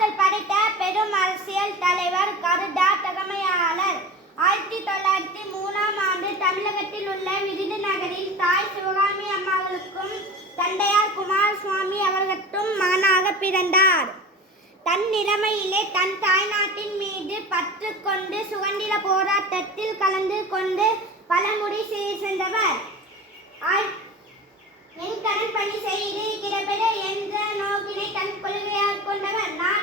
ஆற்றல் படைத்த பெரும் அரசியல் தலைவர், கருடா தகமையாளர். 1903ஆம் ஆண்டு தமிழகத்தில் உள்ள விருதுநகரில் தாய் சிவகாமி அம்மாளுக்கும் தந்தையார் குமாரசுவாமி அவர்களுக்கும் மகனாக பிறந்தார். தன் இளமையிலே தன் தாய்நாட்டின் மீது பற்று கொண்டு சுதந்திர போராட்டத்தில் கலந்து கொண்டு பலமுறை சென்றவர். என் கடன் பணி செய்து கிடப்பெற என்ற நோக்கினை தன் கொள்கையாக கொண்டவர். நான்